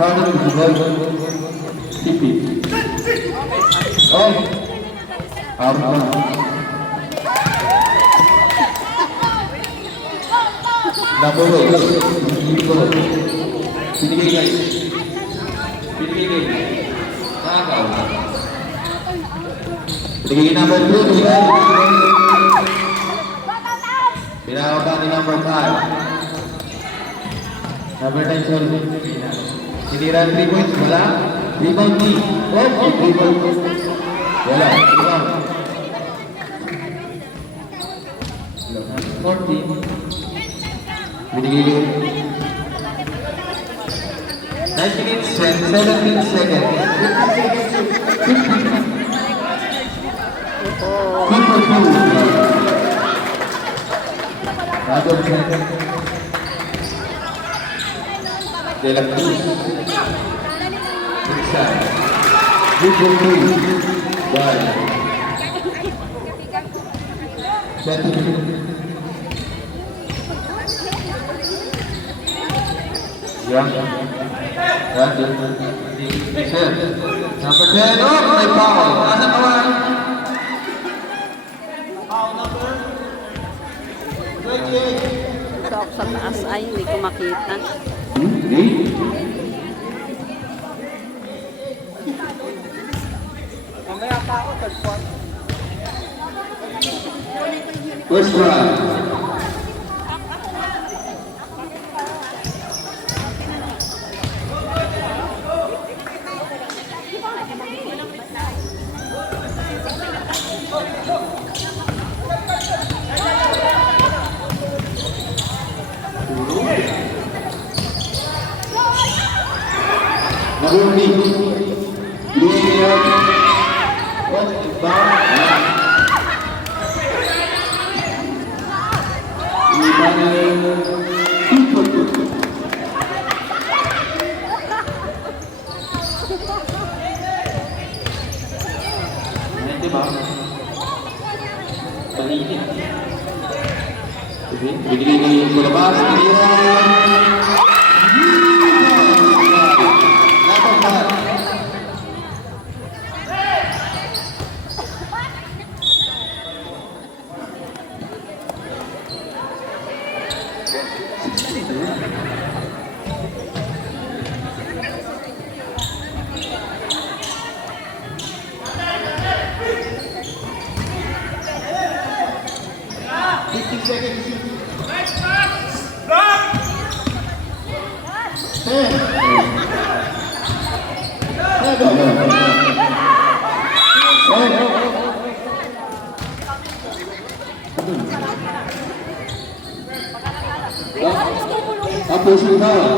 Counter to the TP. Oh, out number 8. Binigay. Nakakaw. Binigay number 2. Pinakaba ni number 5. Number 9, sorry. Tinira 3 points. Wala. Rebound D. Oh, rebound. Wala. Rebound. 14. Binigay. 9 minutes and 17 seconds. 50. De la Cruz. Number 10. Oh, may foul. Nasa kawan. Foul number 28. Ito ako sa taas ay hindi ko makita. Mamaya pa ako, third quarter. First round. Binigay sa labas, tapos yung foul.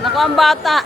Naku ang bata.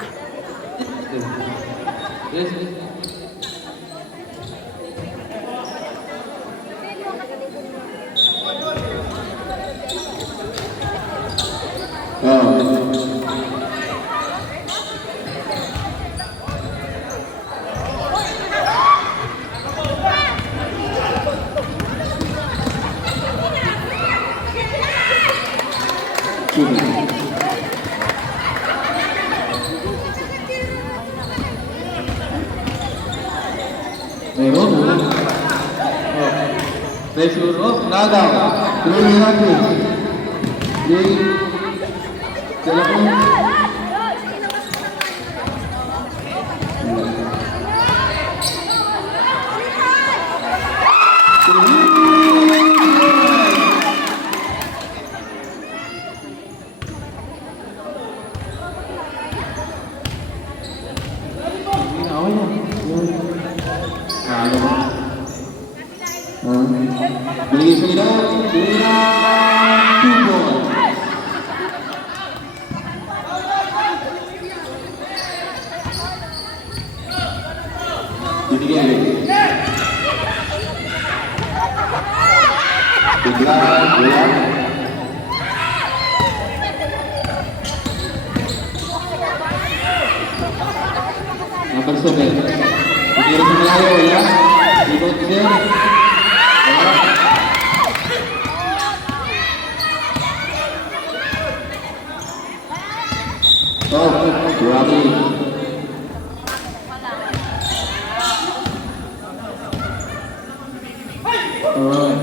Pressure off, nada. Tuloy natin. Telepon. Tumira 2 points. Binigay. Bigla, bola. Number 7. Binigay sa malayo, wala. Rebound din. Wala. Oh, grabe. Alright.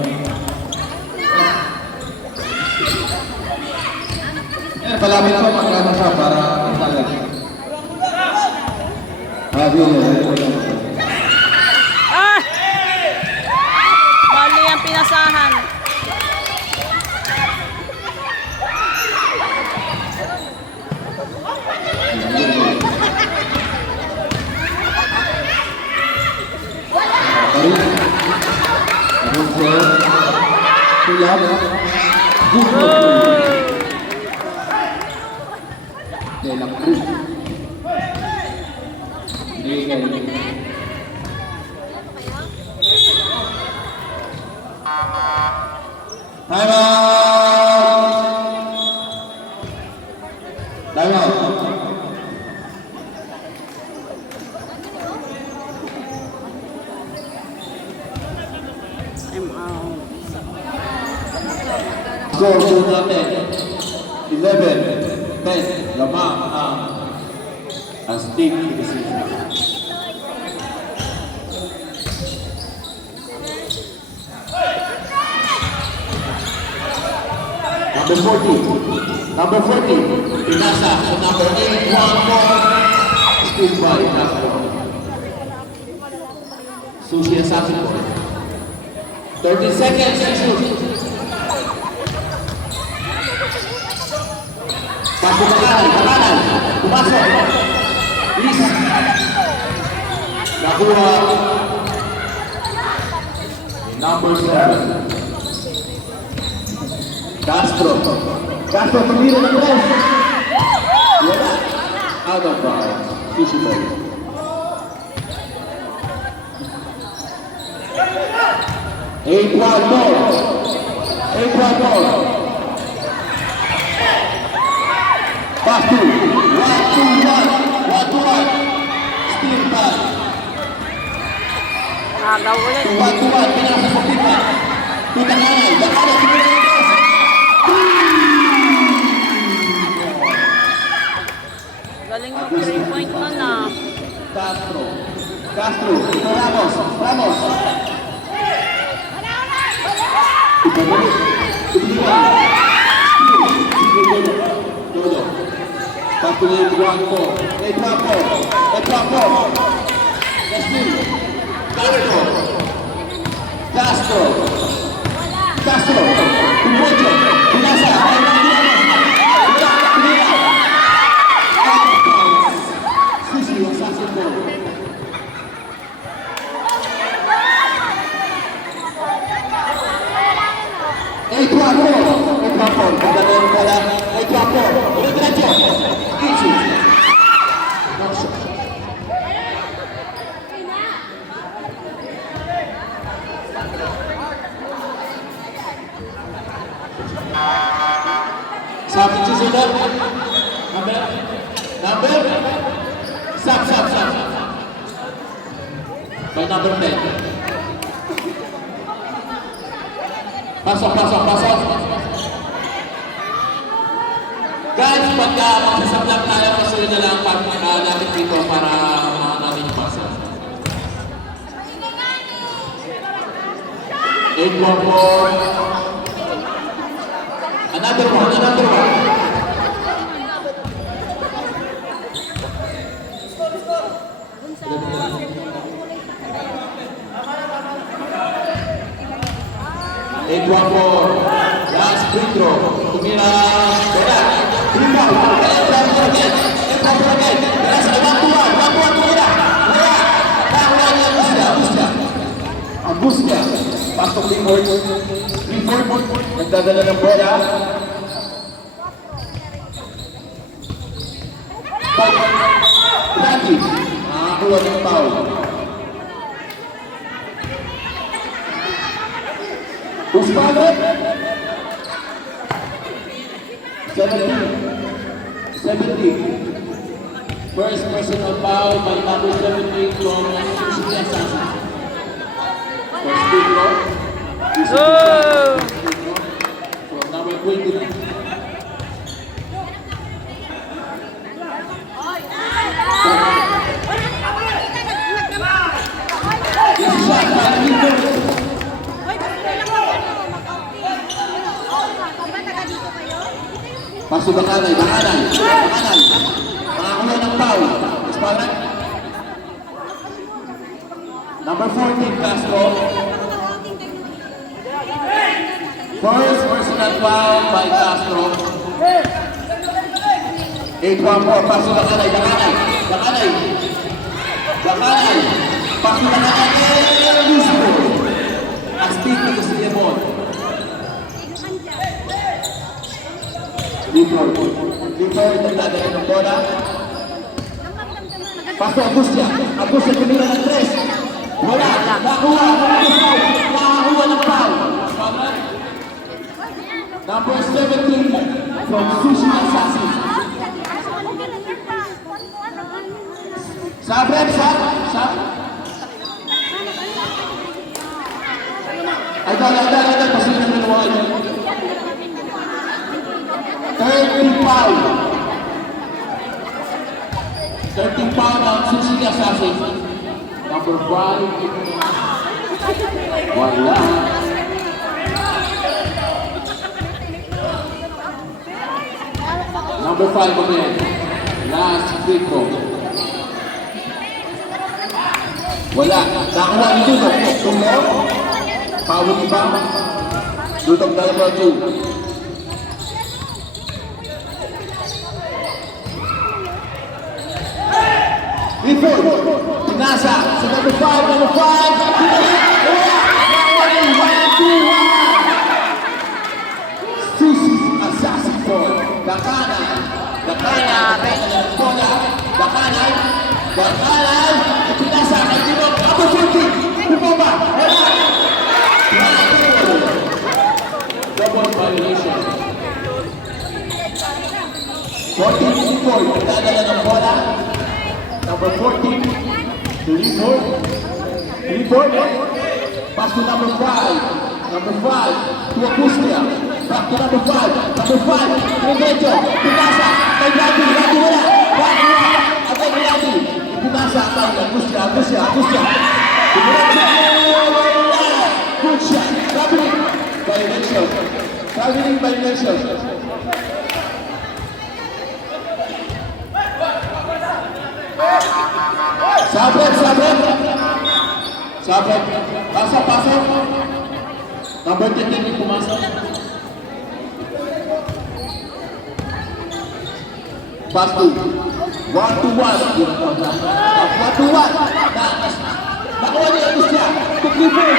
Palapit ko magkano siya para talag. Ah! Mali ang pinasahan. Time out. I'm out. Score po natin. 11, 10, lamang ang Astig decision. Number 40. Number 40. Pinasa sa number 8, 1-4. Still by Castro. Sushi assassin po. 30 seconds to shoot. Pasok ke kanan, pumasok. Please. Nakuha. Number 7. Castro. Castro pemilih ng boss. Wala. Out of bounds. Sushi ball. Eight one more. Pass to 1-2-1. Still pass. Nagaw ulit. 1-2-1. Pinasa sa pipa. Pita kanan. Bakala siguro ng boss. Galing mo 3-point na na. Castro. Ramos. Ibalik. Ibalik. Todo. Pasto de 1-4. 8-4. Castro. Tumocho. Pinasa. Sushi assassin ball. Pagdating bola, diretso. Easy. No shot. Substitution. Number. Sub. By number 10. Pasok. Guys, pagka magsasablang tayo, kasunod na lang natin dito para natin yung pasa. 8-1-4. Another one. Last free throw. Tumira. Bola. Rebound. Again. Last 1-2-1. Tumira. Bola. Agustia. Pasok di court. 3-5. Clifford, nagdadala ng bola. Randy, nakakuha ng foul. Uspaget, 17. First personal foul by number 17 from Suzuki Assassin. First free throw. Oh! From number 29. This is shot by Clifford. Pasok Bakanay. Makakuha ng foul. Uspaget. Number 14, Castro. First personal foul by Castro. 8-1-4, pasok Bakanay. Pasok Bakanay. Lucio. Astig to si Lemon. Clifford, nagdadala ng bola. Pasok Agustia tumira ng 3. Wala, nakakuha ng foul. Number 17 from Sushi Assassin. Sabrem, Idol, pasok ng dalawa. 13 foul on Suzuki Assassin. Number 5. Wala. Number 5 again. Last free throw. Wala. Nakakuha ni Dudok. Tumor. Foul iba. Dudok dalawa 2. Clifford, Tinasa, sa number 5. Susi Assassin Boy. Bakanan. Tinasa, kay Dinok. Opportunity. Bumaba. Wala. Double violation. 14-4. Nagdadala ng bola. Number 14, Clifford. Pass to number 5. To Agustia. Back to number 5. Remedio. Pinasa. Kay Randy. Wala. Randy. Pinasa kay Agustia. Good shot. Traveling violation. Sabret. Pasok. Number 10 din pumasok. Pass to 1-1. Nakuha niya Agustia. To Clifford.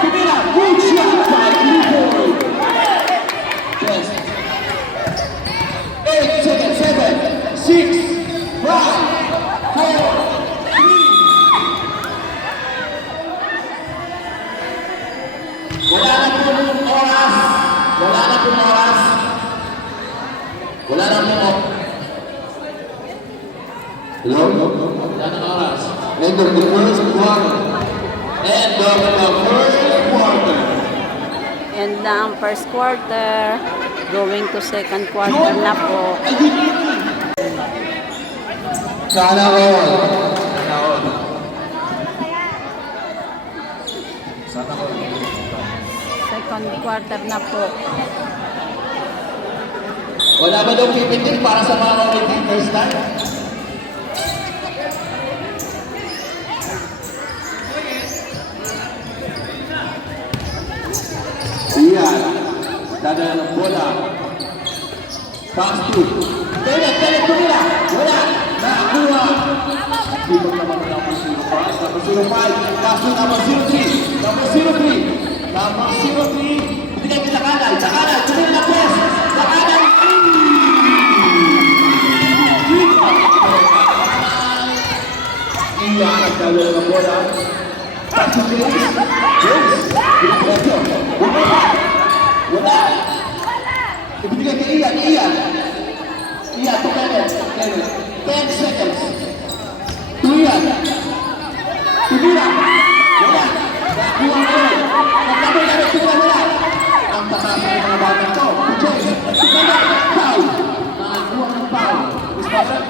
Tumira. Good shot by Clifford. Yes. 8 seconds. 7, 6, 5, 4, 3. Wala na pong oras. Wala na pong oras. End of the first quarter. And na ang first quarter. Going to second quarter na po. Sana all. Second quarter na po. Wala ba daw pipitin para sa mga already first time? Iyan. Dadala ng bola. Pass to. Tenet, tumira. Wala. Nakakuha. Hindi mo naman na ang puso. Pass na Number 05, pass to number 03. Number 03. Number 03. Binigay kay Takanay. Takanay, tuloy na press. Takanay. Iyan ang talo ng bola. Pass to James. James. Diretso. Wala. Ibigay kay Ian. Ian, to Kenneth. 10 seconds. To Ian. Tumira. Wala. Nakuha mo yun. Nagkabay na rin. Tumira wala. Ang takas ng mga batang to. To James. Tumira. Foul. Nakakuha ng foul. Discussion.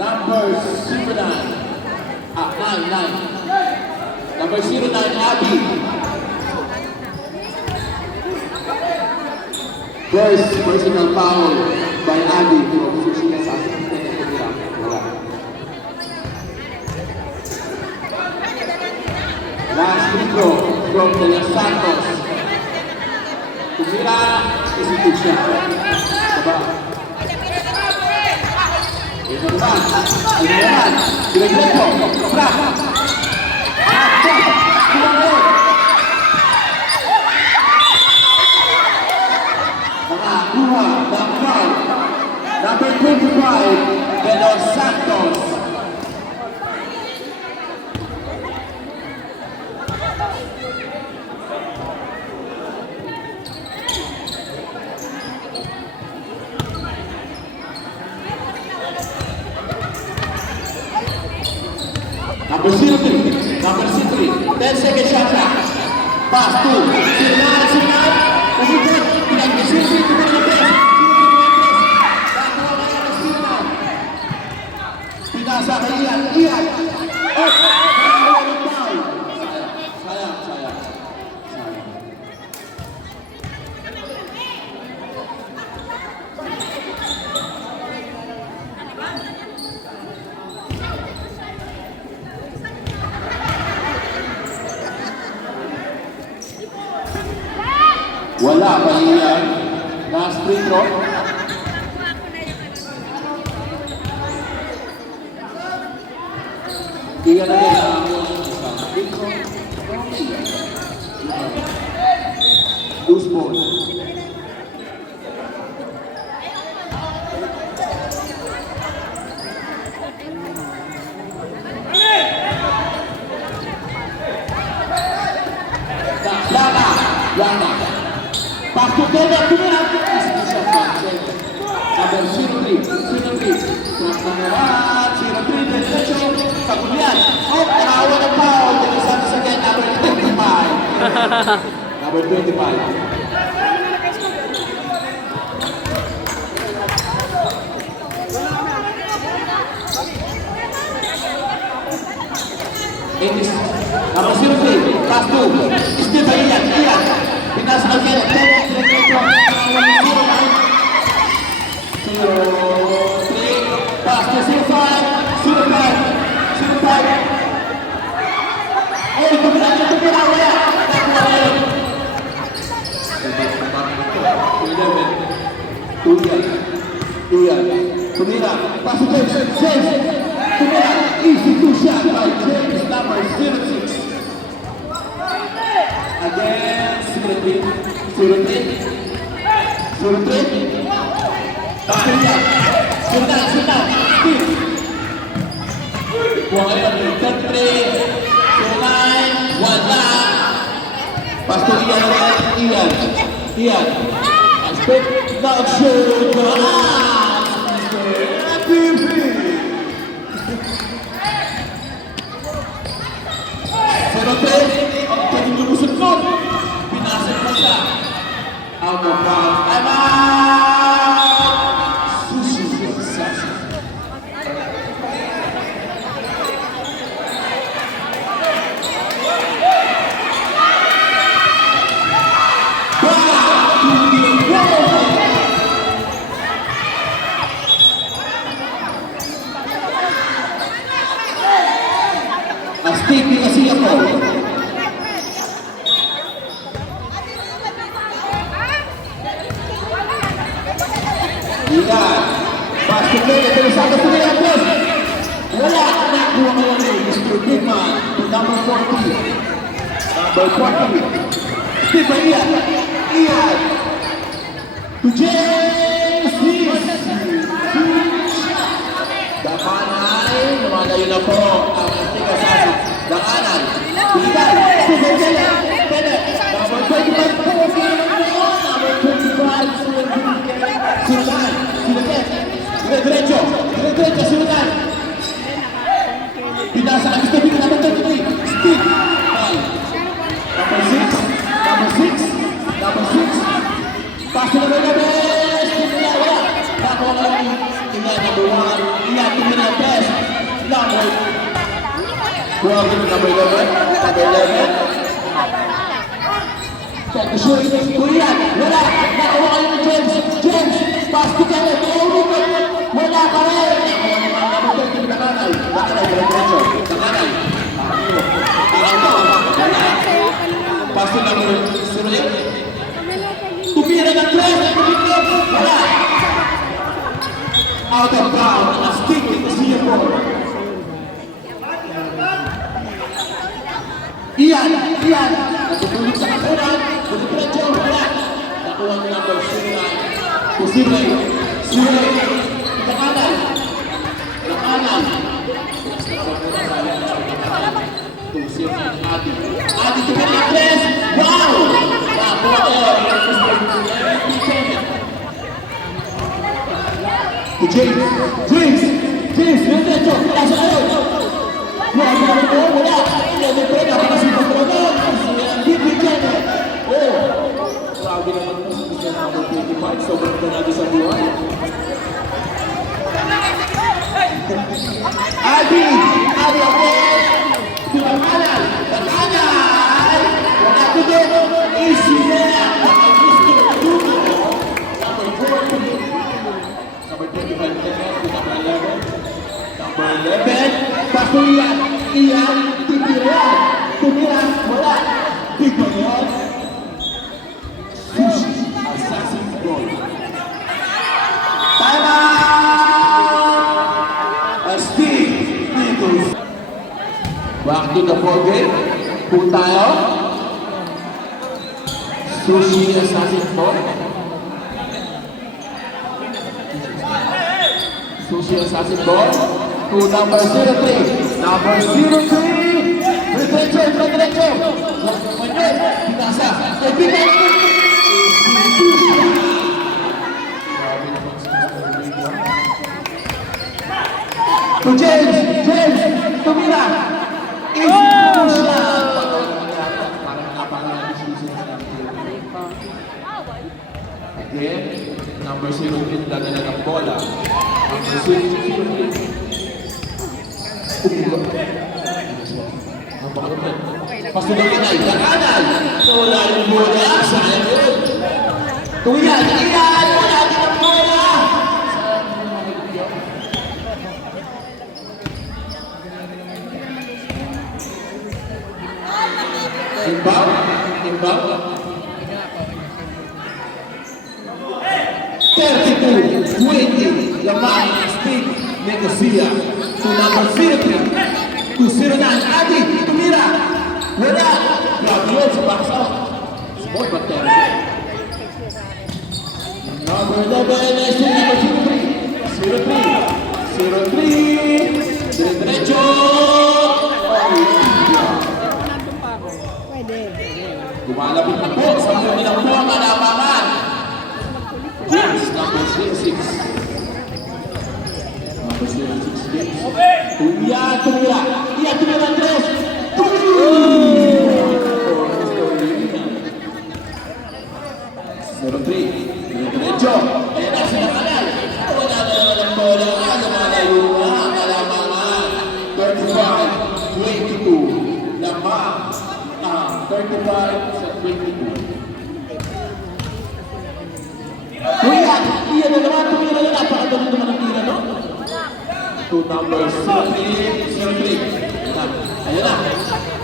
Number 09. 9. Number 09, Abby. First personal foul by Abby from Sushia sa wala. Last free throw from De Los Santos. Tumira, isipid siya. Diba? Ito naman. Diretso. Brak. Nakakuha ng foul. Number 25, De Los Santos. Number 03, 10 seconds shot clock. Pass to 09, umikot, pinag-isipin, tumulong pinasa kay Ian. Oh! Sayang. Wala pa Ian. Last free throw. Iyan na rin ang isang free throw. Loose ball. Lana. Pass to Kenneth. Tumira. Number 03. Cross naman. 03. Diretso. Kagulian. Oh, tarawa ng foul. Dilisan sa again. Number 25. Number 25. It is number 03. Pass to. Still by Ian. Pinas again. 10. Diretso. 03. Pass to 05. Oh, tumira, wala. Ian. Tumira. Pass to James. Tumira. Easy to shot by James, number 06. Again, 03. Pass to Ian. Sit down. Buang ngayon, 33. Wala. Pass to Ian. Expect not sure. Ang pwedeng lumusot nun. Pinasok mo siya. Out of bounds. Time out! Sushi. Astig di kasi ako. Iyan. Basket play. Ito yung Santos. Wala. Nakuha ka lang eh. Mr. Bigman. To number 40. Number 40. Steve by Ian. Ian. To James Reese. Dakanan. Lumalayo na po ang ating asasi. Dakanan. Tulitan. Steve by Ian. Pwede. Number 25 po. Number 25. Sinutan. Sinutan. Diretso. Diretso. Sinutan. Pinasa ang Steve. Number 33. Steve. Number 6. Number 6. Number 6. Pass to the best. Wala. Nakuha ka lang. Ilan number 1. Ilan tingin ang best. Number. Kuha ka number 11. Number 11. Check the shoot. Kuya. Wala. Nakuha ka lang James. James. Pass to Kenneth. Wala ka rin. Number 13. Nakanay. Nakanay. Diretso. Nakanay. Pass to number 0. Tumira ng 3. Wala. Out of bounds. A stick in the Singapore. Ian. Natutulog sa kapunan. Diretso. Wala. Nakuha ng number 09. Posible. 08. Nakanan. Nakanan. Adi tumira ng 3. Wow! Nakuha ko. To James, diretso, nasa kayo. Wala. May pwede ako kasi pagkaroon. Hindi Kenneth. Oh, grabe naman po sa gusto number 25. Sobrang ganado sa buhay. Adi ako. Tumakanal. Wala ko doon. Easy na. Number 25, number 11. Number 11. Pass to Ian. Ian, titira. Tumira. Wala. Big man yun. Sushi. Assassin goal. Time out! Steve Nichols. Back to the ball game. Kung tayo. Sushi Assassin goal. Sushi Assassin ball to number 03. Number 03. Diretso. Pinasa. To James. Tumira. Again, number 03 dadala ng bola. Number 03. Pasto ng kanay. Wala yung bola. Sayang yun. Tuyan. Wala din ang bola. Inbound. 32-20. Lamang Steve Negocia. To number 03. To 09. Adi. Tumira. Wala. Grabe yun sa baksa. Small but terrible. Number 11 is number 03. Diretso. Lumalapit na po sa mga ng buwang alamangan. James, number 06. Number 06, James. Tumira. Iya, tumira ng 3. Number 3. Diretso. Ayan na sila kanal. Wala na naman ang bola. Lumalayo na ang alamangan. 35-22. Lamang. 35-22. Iyan na naman. Tumira na. Napakadali naman ang tira, no? To number 03. Ayan na.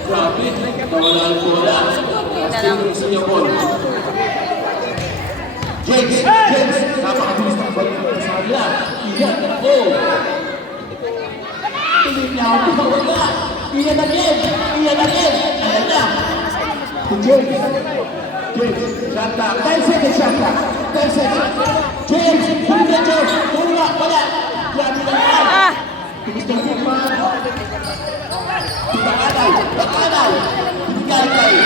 Grabe. Nawala ang bola. Still sa iyo ball. James. Napakabilis ng ball sa kanila. Iyan. Tuloy niya ako. Wala. Iyan again. Iyan again. Ayan na. To James. James. Shot clock. 10 seconds shot clock. 10 seconds. James. Diretso. Wala. Wala. Grabe na yan. Gusto ko pa. Bakanay. Bakanay. Bigay kayo.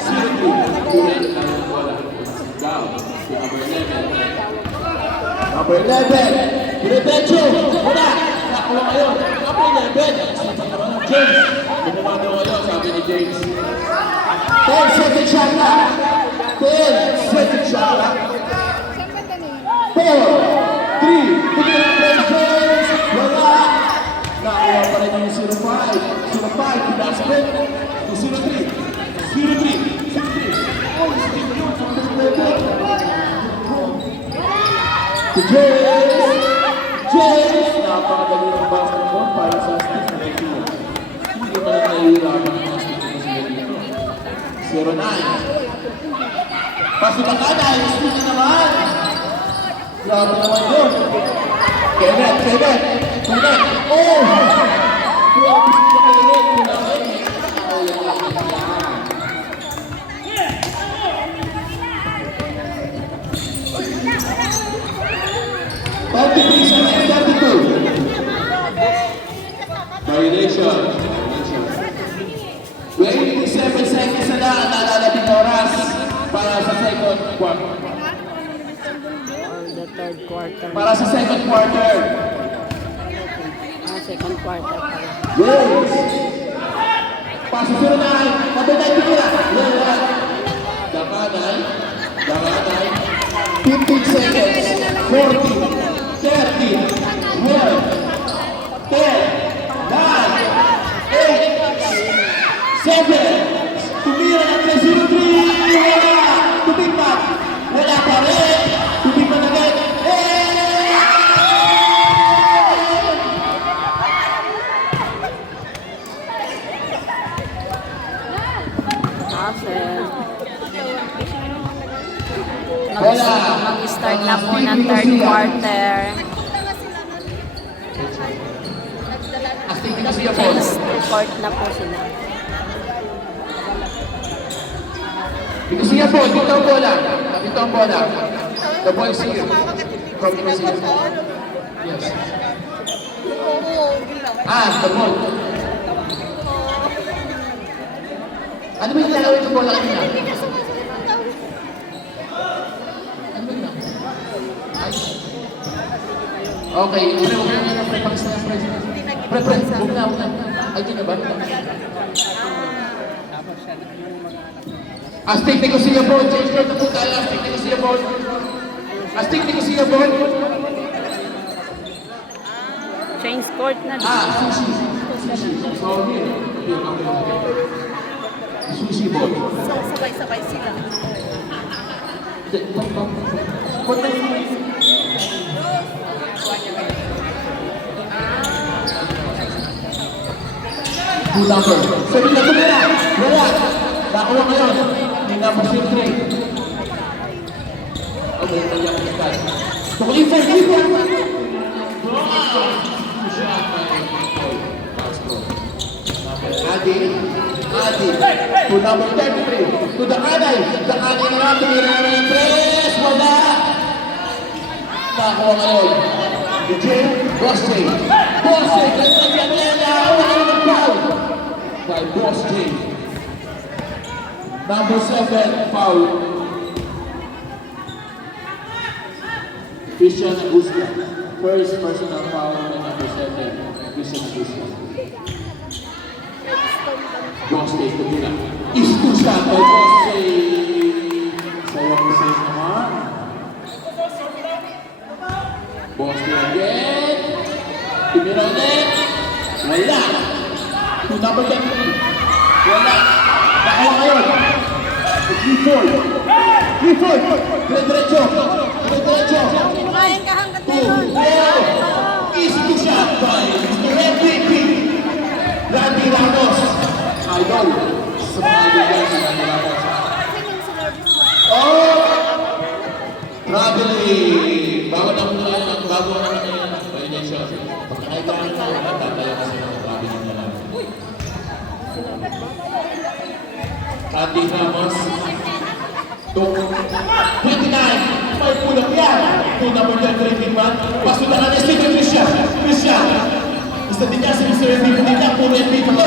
Sino po? Number 11, Diretso, wala, nakuha kayo. Number 11, James, bumamano kayo, sabi ni James. 10 second shot na. 10 second shot na. 4, 3, James, wala. Nakuha pa rin yung 05. 05, pinasbet. 03, 03, 03. To James! James! Napakadali ng basketball para sa Steve na Tequila. Hindi pa na nahihirapan ang basketball na sila dito. 09. Pasibakana, Steve na naman! Grabe naman yun! Kevin! Kevin! Kevin! Oh! Grabe sila Kevin! Violation. 27 seconds na lang ang nalalabing oras para sa second quarter. Or the third quarter. Para sa second quarter. Second quarter pala. Yes! Pasok sila na. Mabitay pila. Yes! Dakanay. Dakanay. 15 seconds. 40. 30. 12. 10. 9, 8, 7, tumira ng 3-0-3, wala, tumipat, wala pa rin, tumipat agad, wala. Mag-start na po ng third quarter. Change court na po sila. Dito siya po, dito ang bola. Dito ang bola. The ball is here. From the here. Yes. The ball. Ano ba yung lalawin ng bola kanina? Ano ba yun? Okay, huwag na. Ay, di na ba? Astig ni ko siya po. Change court na po tayo. Astig ni ko siya po. Astig ni ko siya po. Change court na. Sushi. Sorry. Sushi ball. Sabay-sabay sila. Two number. Sabi na tumira. Wala. Nakuha ngayon. May number 3. Okay, kaya ko tayo. Tukulin sa equipo. Adi. To number 33. To the Aday. The Aday na tumira na yung press. Wala. Nakuha ngayon. DJ Bosse. Bosse. Ganda dyan yan. Wala ng foul. By Bosse. Number 7, foul. Christian Agustia. First personal foul by number 7, Christian Agustia. Bosse, kabila. Isto siya by Bosse. Sayang ko sa'yo naman. Bosse again. Tumira ulit. Wala. To number 10. Wala. Nakuha ngayon. Clifford. Clifford. Diretso. Diretso. Kumain ka hanggat 2, 4. Easy shot by Mr. MVP. Randy Ramos. Idol. Sa mga idol si Randy Ramos. Oh! Traveling. Andy Ramos. 29. May pulang yan. Ito number 10, rating 1. Pasudahan na si Christian. Christian. Isa din niya si Mr. MVP din niya. Puro MVP ko.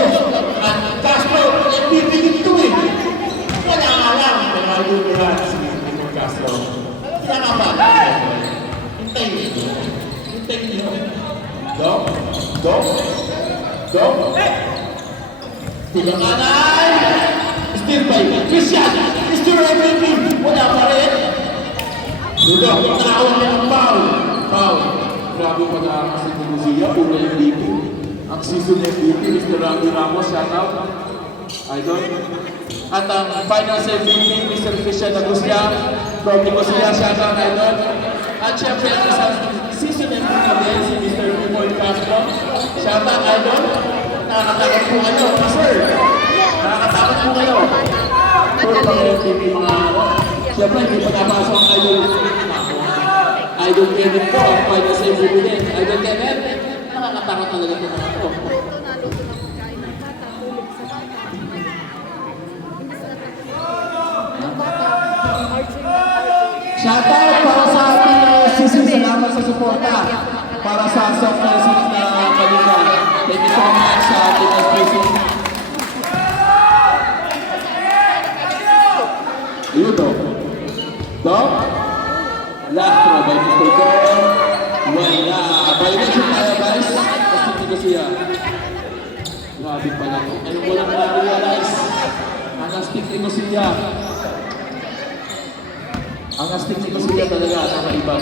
At Castro, MVP dito eh. Wala nga lang. Pero ayaw ko lang si Mr. Castro. Kaya nga ba? Hintayin niyo. Hintayin niyo. Go. Go. Go. Tulang kanay. Still by Christian. Mr. MVP. Wala pa rin. Dudo. Nakawag niya ng foul. Foul. Grabe pa na kasi Tunisia. Puro MVP. Ang season MVP. Mr. Randy Ramos. Shout out. Idol. At ang finals MVP. Mr. Christian Agustia. From Nicosia. Shout out. Idol. At syempre ang isang season MVP din si Mr. Paul Castro. Shout out. Idol. Nakakatakot po kayo. Sir. Nakakatakot po kayo. Puro pa kayo MVP mga siyempre hindi pa napasok ang Idol Kevin po. Ang finals MVP din. Idol Kevin. Nakakatakot talaga ito mga ito. Shoutout para sa ating sisi. Salamat sa suporta. Para sa soft series na kalimutan. Thank you so much sa ating SPC. Ayun o. Dog? Last throw by Mr. Gordon. Wala. Violation tayo guys. Kasi ko siya. Grabe pala ito. Ayun ko lang na-realize. Ang astig ko siya. Ang astig ko siya talaga. Nakaiba.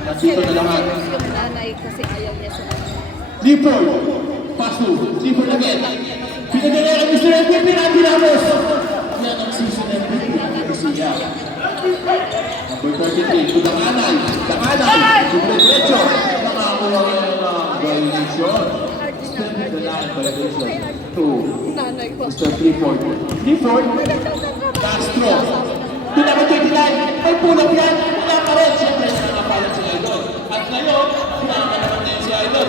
Nandito na lahat. Yung nanay kasi ayaw niya sa Leopold. Paso. Leopold again. Pinagaya ang Mr. MVP Randy Ramos. Yan ang season MVP. Ito siya. Number 33. Ito Dakanay. Dakanay. Diretso. Nakakuha niya ng violation. Stand in the line violation. 2. nanay ko. Mr. Clifford. Clifford. Castro. Ito naman 29. May pulang yan. Wala pa rin. Siyempre, nakapalan si Idol. At ngayon, pinaka naman ngayon si Idol.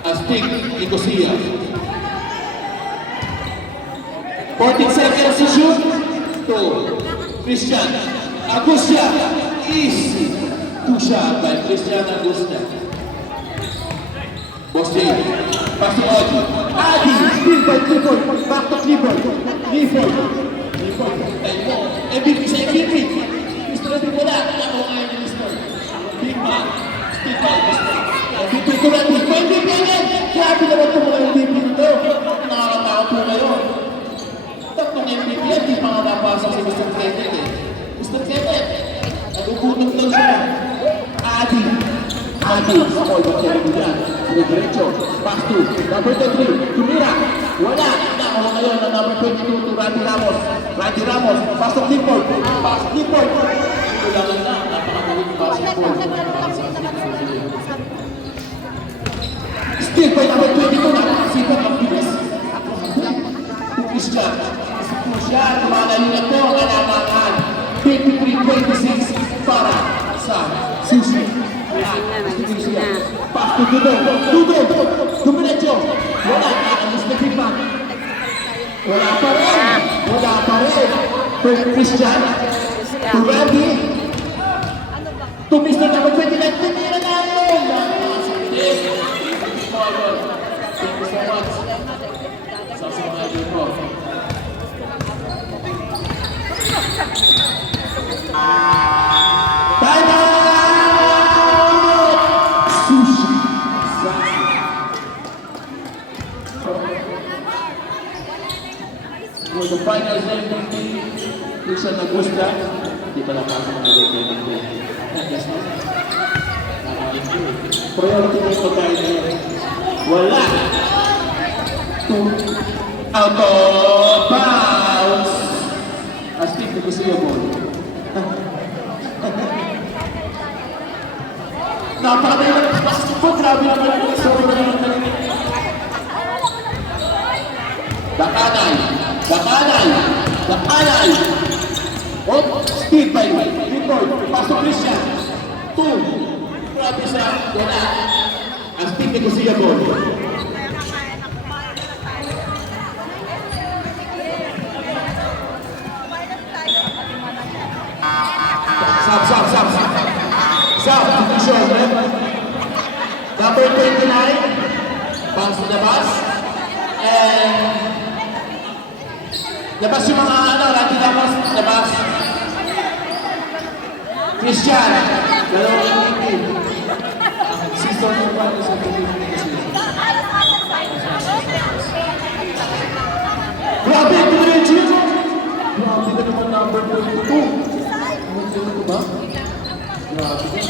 Astig, Nicosia. 14 seconds to shoot. 2. Christian Agustia. Easy. 2 shot by Christian Agustia. Boss J. Pass to Adi. Adi. Steal by Clifford. Back to Clifford. Clifford. Clifford. Tayo mo. MVP sa MVP. Mr. Adi wala. Ako ngayon ni Mr. Big man. Steal by Mr. MVP ko lang. MVP again. Grabe naman ito mga MVP nito. Nakakatakot po kayo. Tatlong MVP yan. Di pa nga napasok si Mr. Kevin eh. Mr. Kevin. Nagugutom lang siya. Adi. Adi. Ako ibang Kevin yan. Diretso. Pass to. Number 23. Tumira. Wala. Nakuha ngayon ng number 22 to Randy Ramos. Randy Ramos. Pasok Clifford. Pasok Clifford. Ito lang na. Napakagaling basketball. Still by number 22. Nakakasipat ang bilis. Christian. Christian. Malayo na po ang alamangan. 23-26 para sa Sushi. Nagising na. Pass to Dudo. Dudo. Dumiretso. Wala. Alis na pipa. Wala pa rin. Wala pa rin. For Christian. To Randy. To Mr. Number 29. Tumira na yun. Yes. Thank you so much. Sa mga idol ko. Time out! Sushi. For the finals MVP, Christian Augusta, di ba nakasama na rin kayo ng goal? Yes, no? Priority na ito tayo na yun. Wala! Out of bounds! Astig na gusto yung ball. Napakagaling ng basketball. Grabe naman ang sobrang naman. Dakanay. Dakanay. Dakanay. Oh, speed by Clifford. Pasok Christian. 2. Grabe sa wala. Astig na gusto yung ball. sa labas. And labas yung mga Randy Ramos, labas. Christian, dalawang MVP. Season 1 sa Grabe, Reggie! Grabe ka naman number 22. Ano ba? Grabe ka.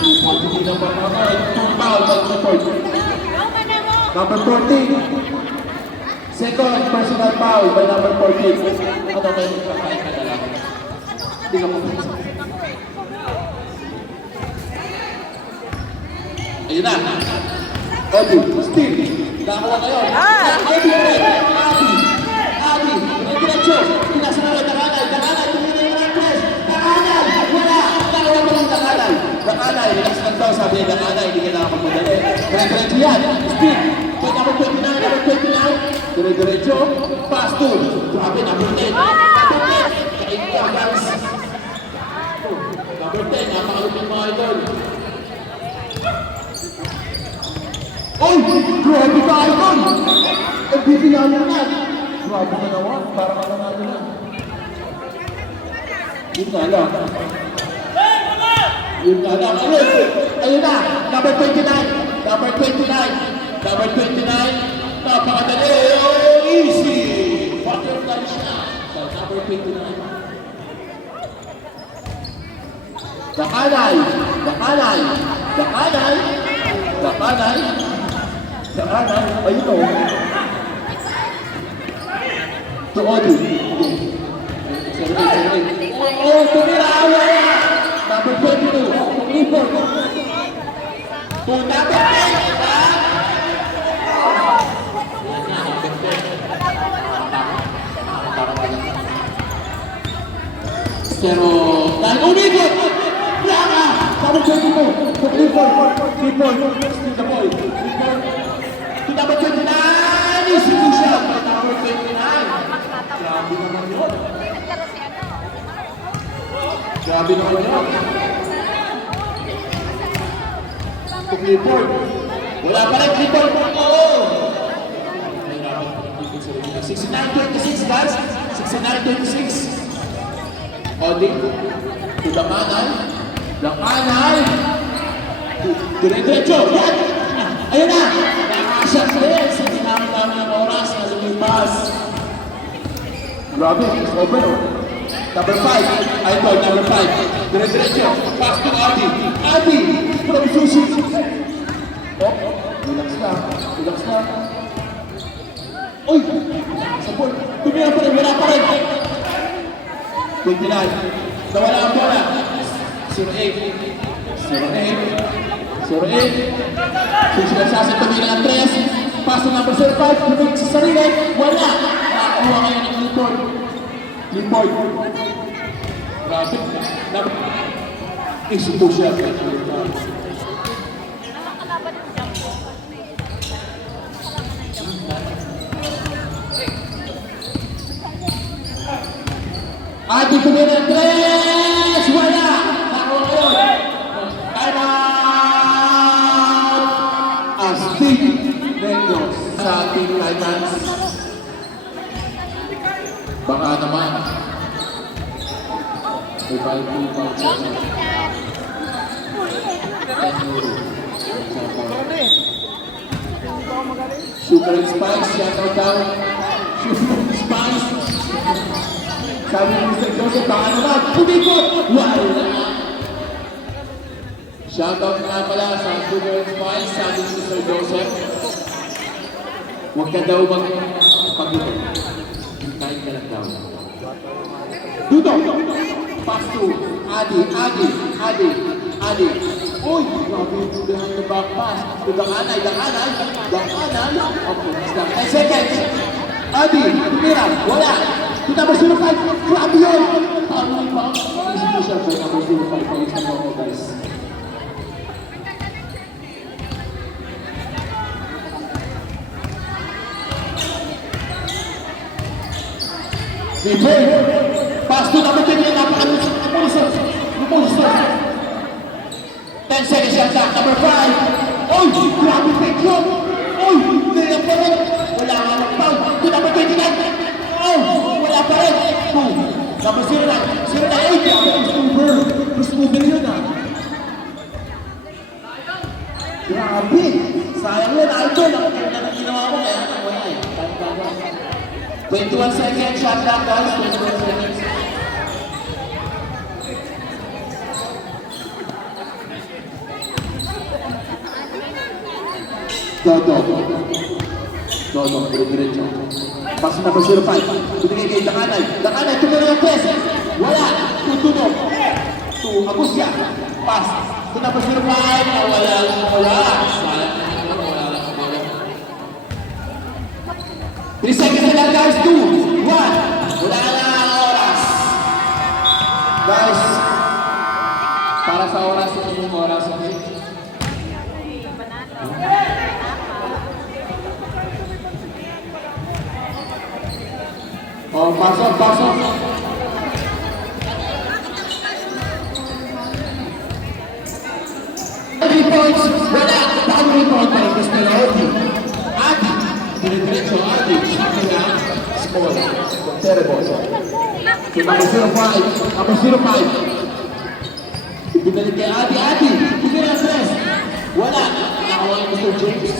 Hindi na ba mga foul by report. Number 14. Second personal foul by number 14. Ano kayo kakain ka na lang? Hindi ka pupunta. Ayun na. Odi, Steve. Dakawa kayo. Odi, Adi. Diretso. Pinasa na rin. Dakanay. Tumina yung actress. Dakanay. Wala. Dakawa mo lang Dakanay. Dakanay. Relax lang daw. Sabi niya Dakanay. Hindi ka nakapagmadali. Diretso yan. Steve. Pwede ako 29. Diretso. Pass to. Grabe, number 10. Kain ka, guys. Number 10. Napakalupin mga idol. Oy! Grabe ka, Idol! MVP namin na! Grabe ka naman, parang ka naman na. Yun nga lang. Ayun na! Number 29! Napakadali! Oh, easy! Butterfly siya! Number 29. Dakanay! Ayun o. To Odi. Oh, tumira awa! Number 22. Ipon. To number 10. Pero, dahil umikot! Plaka! Number 22. To Ipon. Still the boy. To number 29, institution. Number 29. Grabe naman yun. To Clifford. Wala pa rin Clifford. Oo. 69-26 guys. 69-26. Odi. To Dakanay. Diretso. Yan. Ayun na! Nakakasya sa rin sa tinamang ng oras na lumipas. Grabe, it's over. Number 5. Ay ito, number 5. Diretso. Pass to Adi from Sushi. Oh, relax lang. Uy! Support. Tumira pa rin, wala pa rin. 29. Nawala ang bola. 08. Susi nagsasang tumira ng 3. Pass to number 05. Tumig sa sarili. Wala. Nakakuha kayo ng Clifford. Grabe. Institution. Adi tumira ng 3. Wala. Nakakuha kayo. Time out! Astig Negros sa ating Titans. Baka naman. May 5 pounds. 10 euro. Sugar and Spice, shout out down. Sugar and Spice. Sabi ni Mr. Joseph, baka naman. Pumikot! Wala! Shoutout nga pala sa Sugar and Spice, sabi ni Mr. Joseph. Huwag ka daw mag-pagluto. Kain ka lang daw. Dudo! Pass to Adi. Uy! Grabe yung behind the back pass. To Dakanay. Okay, next down. 10 seconds. Adi, tumira. Wala. To number 05. Grabe yun! Paano yung pa? Isip ko siya sa number 05. Palis na mo guys. Pass to number 10. Napakalusot. 10 seconds shot clock. Number 5. Oy! Grabe fake yun! Oy! Kaya pa rin! Wala nga ng foul! Doon naman 29! Oh! Wala pa rin! 2. Number 09! 09! First mover yun ah! Grabe! Sayang yun, Idol! Ang ganda ng ginawa mo kaya wala eh. 21 seconds, shot clock guys. 21 seconds. Dodo. Diretso. Pass na pa 05. Binigay kay Dakanay. Dakanay, tuloy yung press. Wala. Tutunog. To Agusya. Pass. Ito na pa 05. Wala. Sayang. Wala. 3 seconds na lang guys. 2, 1. Wala na ang oras. Guys, para sa oras, yung oras. Oh, pasok. 3 points, wala. Dami point by Mr. Odi. Adi, diretso, Adi. Sabi na, score. Terrible. So, number 05. Number 05. Ibinalik kay Adi. Ibinalik ang press. Wala. Nakawa ni Mr. James.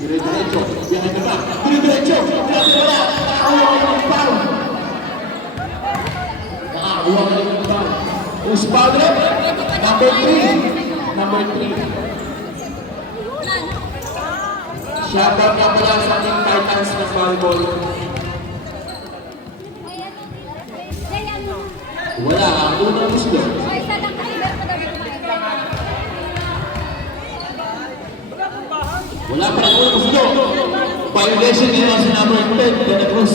Diretso. Behind the back. Diretso. Wala. Nakawa ng foul. Who's foul rin? Number 3. Shoutout nga pala sa ating Titans na volleyball. Wala. Ang unang gusto. Wala pa ang unang gusto. Violation nila sa number 10. De La Cruz.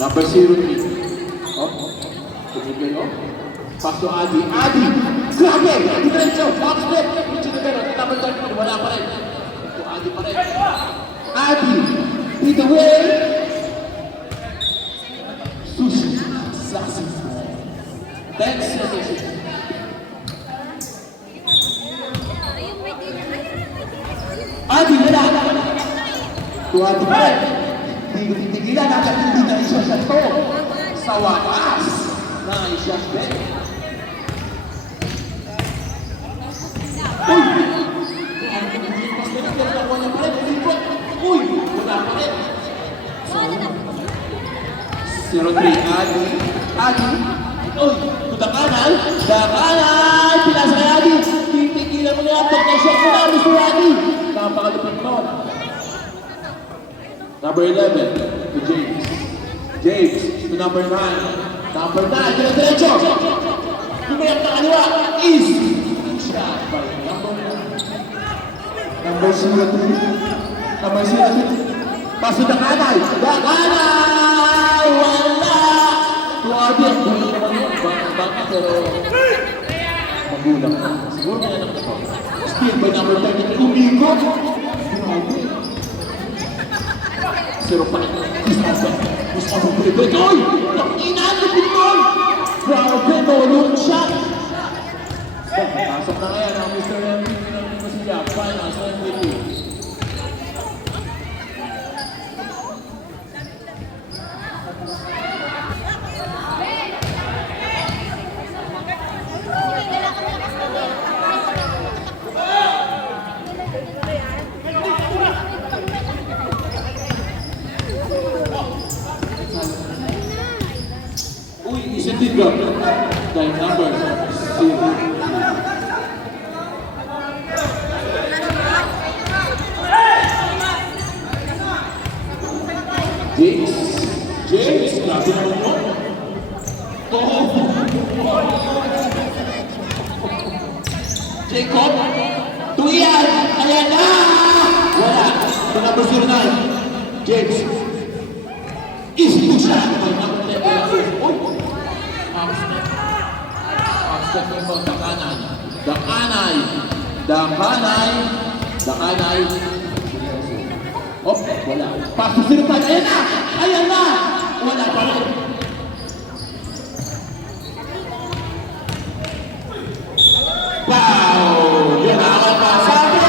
Number 03. Tumigay Pass to Adi. Grabe! Diretso! Backstep! Number 13. Wala pa rin. To Adi pa rin. Adi! Lead the way! Sushi. Sassy. Thanks. Adi! Wala! To Adi pa rin. Tigilan natin hindi na isa-shot to. Sa wakas na isa-shot din. Uy! Uy! Wala pa rin. 03, Adi. Uy! Dakanay! Pinasa kay Adi! Titigilan mo nga pag-shot mo na Mr. Adi! Napakalupit mo. Number 11, to James. James to number 9. Number 9, diretso. Kumayang na kaliwa. Is. Shot by number 9. Number 02. Number 02. Paso na kanay. Dakanay! Wala! Tuwabi ang gulo naman yun. Baka pero magulang. Siguro kaya naman ito. Steal by number 13. Umigo. Grabe. 05. Gustavo Pulibet. Oy! Nakinanap ito! Grabe, no-look shot! Pasok na kaya ng Mr. MVP ng Masilla. Finals MVP. Isn't it good? The number 0. James, grabe naman mo. Jacob, tuyan, ayan na! Wala, the number 09. James, is siya. May number 10. Step mo, Dakanay. Oh, wala. Pass to 05. Ayan na! Ayan na! Wala pa rin. Wow! Yun na ang pa. Sabi!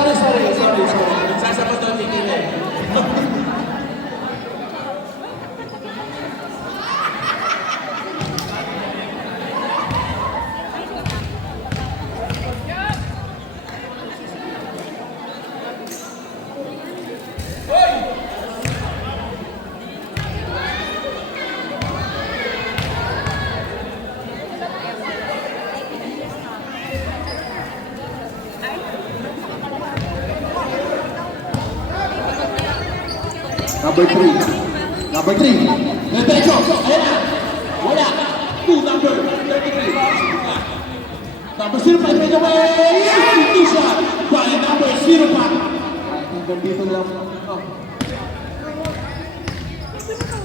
Sorry. Nagsasapat daw tingin eh. Number 3. Diretso. Ayan na. Wala. 2, number 33. Number 05, take away. Two shot by number 05. Hanggang dito lang.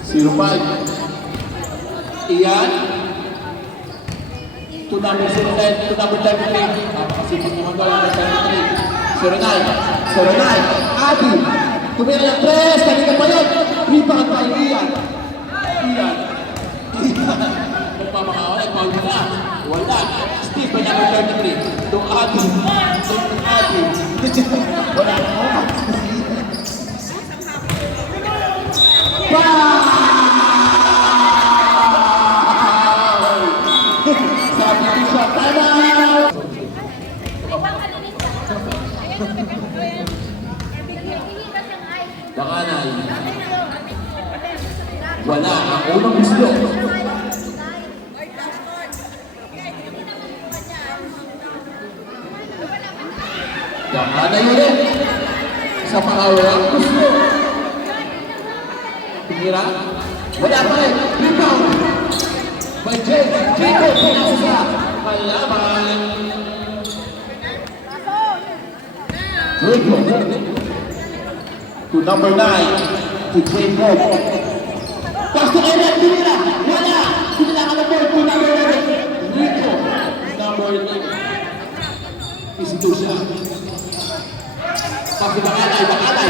05. Iyan. To number 09, to number 33. Napakasipag naman ba ang 33. 09. Adi. Tumira ng 3, kanina pa yun. Rebound by Ian. Nagpamakawala, foul na. Wala. Steve by number 33. Itong Adi. Wala na. Sabi ko siya, tama! Bakanay. Wala. Ang unang gusto. Bakanay ulit. Sa pangawalang gusto. Tumira. Wala pa rin. Rebound. By Jacob. Pinasa sa kalaban. Jacob. To number 9, to Jacob. Pass to Eden, Tumira. Wala. Tumira ka na po. To number 11, Rico. Number 9. Isito siya. Pass to Bakanay.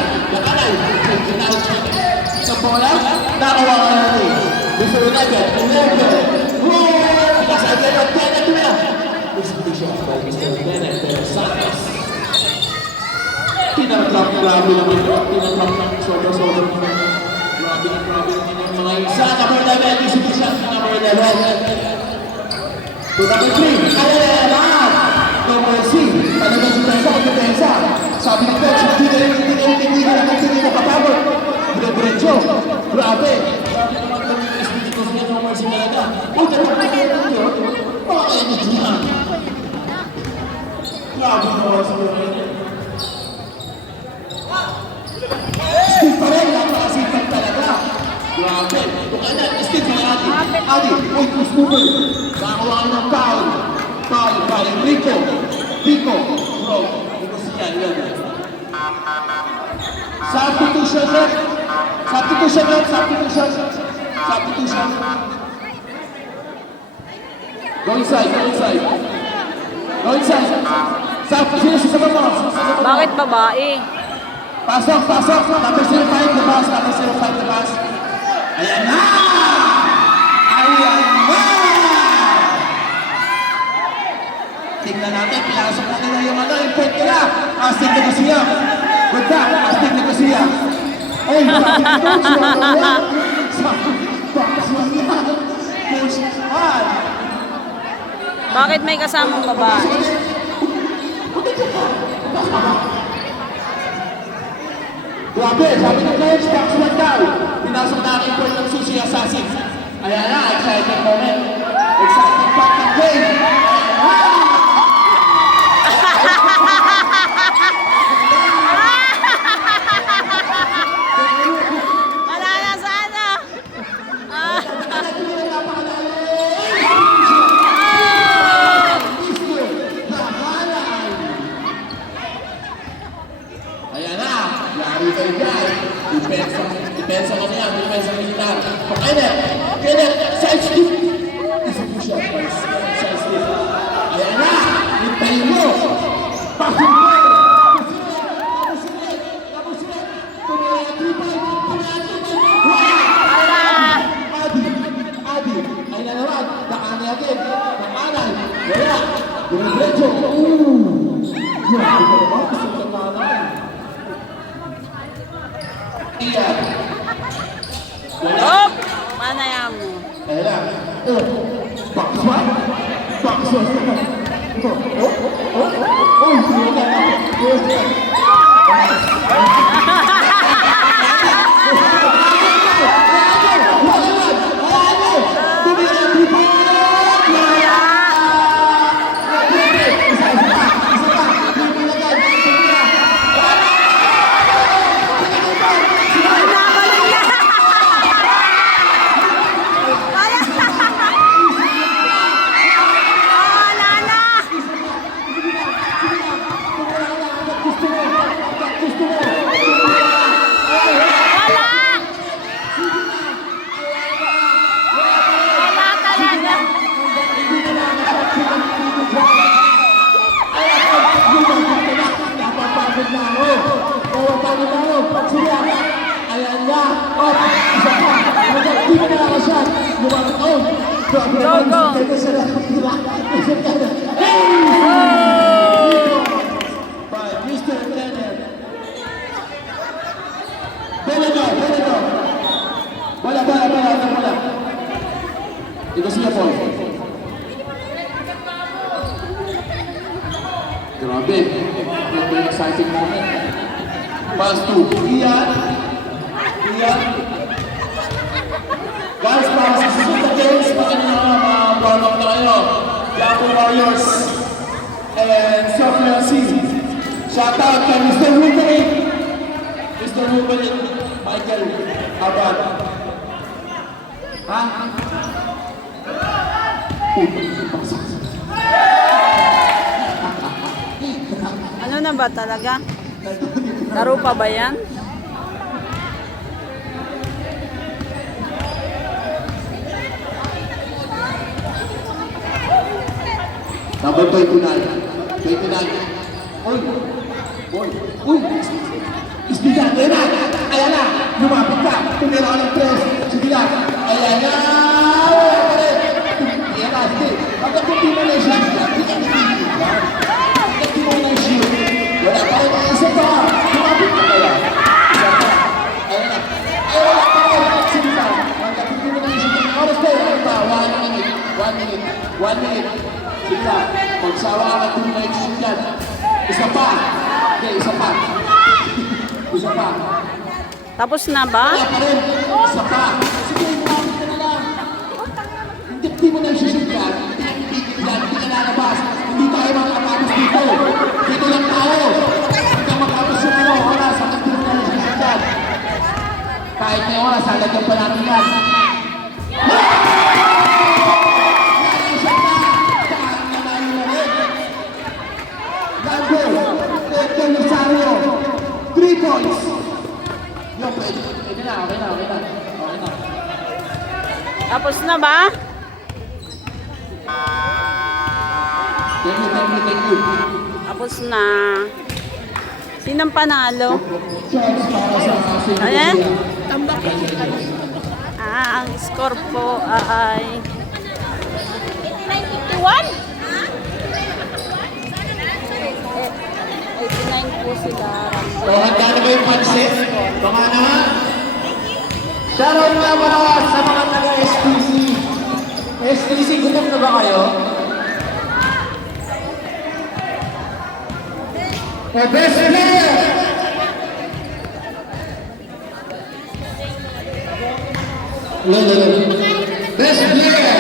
Sa bola, nakawa ka natin. Gusto mo natin. 11. Whoa! Nasa Eden, Tumira. Isito siya. Mr. Bennett, pero Santos. Tinatap, grabe naman yun. Tinatap ng sobra-sobra naman. Grabe naman yung mga isa. Number 11, isip siya. Number 11. To number 3, Alalaman. Number 6, talaga si Pensa. Sabi ng coach, hindi na kapagod. Diretso. Grabe. Sabi naman kami ng Espiritu niya, number 6 talaga. Punta na mga yun. Mga energy yan. Grabe naman sa mga yun. Steve pa rin, napakasipag talaga. Grabe. Kung ano, Steve pa rin. Adi, point to Scooper. Nakakuha ka ng foul. Foul by Rico. Bro, Rico siya, yun. Substitution. Go inside. Substitution sa baba. Bakit babae? Pasok. Number 05, labas. Ayan na! Tingnan natin, pinasok natin na yung point nila. Astig na siya. Good luck, astig na siya. Ay, bakit coach? Coach Han. Bakit may kasamang babae? Grabe, sabi ng coach, box 1 daw. Pinasok na aking point ng Susi Assassin. Ayan na, exciting moment. Exciting part ng game. Wala na sana. Ayan na, lari kayo dyan. Depensa ka niya, depensa militar. Kenneth, side skip. Execution, side skip. Ayan na. Grabe ka naman. Gusto ka nanay. Iyan. Hop! Manaya mo. Ayan na. Backsword. Backsword. Hindi na. Wala. Ito siya po. Grabe. Ito yung exciting moment. Pass to Ian. Guys, para sa susunod na games, warm-up na kayo. Yapo Warriors and Sophia C. Shout out kay Mr. Ruben. Michael Abad. Ha? Ano na ba talaga? Laro pa ba yan? Number 29. Uy! Isbigan, ayan na! Lumapit ka! Tumira ka ng press! Sige lang! Ayan na! Wala pa rin! Ayan na, sige! Hanggang kung di mo na siya, wala pa rin ang isa pa! Lumapit ka kaya! Isa pa! Ayan na! Ay, wala pa rin! Sige lang! Hanggang kung di mo na siya, oras pa! Ano pa? 1 minute! Sige lang! Magsawa ka ng 2 minutes dyan! Isa pa! Okay, isa pa! Tapos na ba? Wala pa rin. Isa pa. Sige, lumapit ka na lang. Hindi mo na isisigyan. Hindi ka lalabas. Hindi tayo makakapos dito. Dito lang tayo. Hindi ka makapos yung oras. Hindi mo na isisigyan. Kahit may oras, halagyan pa natin yan. Rosario, 3 points. Yo, pwede na, okay na. Tapos na ba? Thank you. Tapos na. Sinong panalo? Chance para sa Ayan? Ang score po ay 91? 89 po sila. Handa na ba yung pansit? Baka naman. Shoutout nga mga sa mga taga-STC. STC, gutom na ba kayo? Best player! Best player!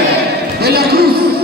De La Cruz!